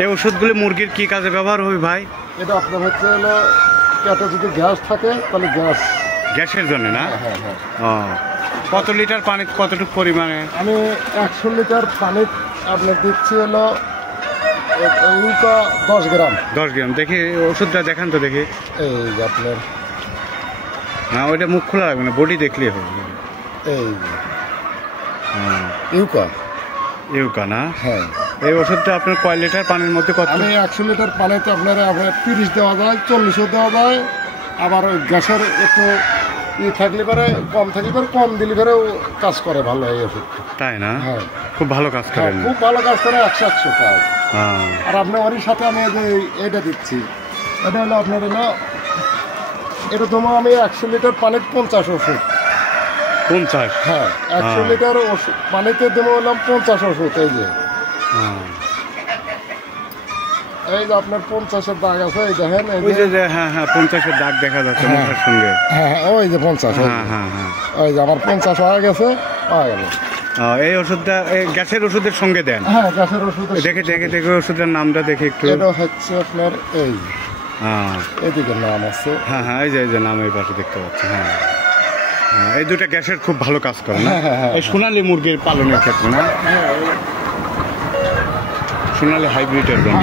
এই ওষুধগুলি মুরগির কি কাজে ব্যবহার হবে ভাই? এটা আপনার হচ্ছে হলো পেটে যদি গ্যাস থাকে তাহলে গ্যাসের জন্য না? হ্যাঁ হ্যাঁ। ও কত লিটার পানি কতটুকু পরিমাণে? আমি 100 লিটার পানি আপনার দিচ্ছি হলো 10 গ্রাম। 10 গ্রাম। দেখি ওষুধটা দেখান তো দেখি। এই যে আপনার না ওইটা মুখ খোলা রাখবে না, বডি দেখলেই হবে। এই ইউকা ইউকা না? হ্যাঁ। এই ওষুধটা আপনার কয় লিটার পানির মধ্যে কত? আমি 100 লিটার পানিতে আপনার 30 দেওয়া যায়, 40ও দেওয়া যায়। আবার ওই গ্যাসের একটু থাকলে পরে কম থাকলে পরে কম দিলে পরেও কাজ করে ভালো এই ওষুধ। তাই না? হ্যাঁ খুব ভালো কাজ করে। খুব ভালো কাজ করে, 100 কাজ। হ্যাঁ। আর আপনার ওরই সাথে আমি যে এটা দিচ্ছি, এটা হলো আপনার হলো এটা তোমার আমি 100 লিটার পানির 50 ওষুধ। 50? হ্যাঁ 100 লিটার ওষুধ পানিতে দেবো হলাম 50 ওষুধ। এই যে এই যে আপনার 50-এর দাগ আছে, এই দেখেন। ওই যে হ্যাঁ হ্যাঁ 50-এর দাগ দেখা যাচ্ছে মুখের সঙ্গে। হ্যাঁ ওই যে 50। হ্যাঁ হ্যাঁ হ্যাঁ ওই যে আমার 50 হয়ে গেছে, পাওয়া গেল। এই ওষুধটা গ্যাসের ওষুধের সঙ্গে দেন? হ্যাঁ গ্যাসের ওষুধ। দেখে দেখে দেখে ওষুধের নামটা দেখে একটু। এটা হচ্ছে আপনার এই এদিকে নাম আছে। হ্যাঁ হ্যাঁ এই যে নাম এই পাশে দেখতে পাচ্ছি। হ্যাঁ এই দুটো গ্যাসের খুব ভালো কাজ করে না? এই সোনালী মুরগির পালনের ক্ষেত্রে না? সোনালী হাইব্রিডের জন্য।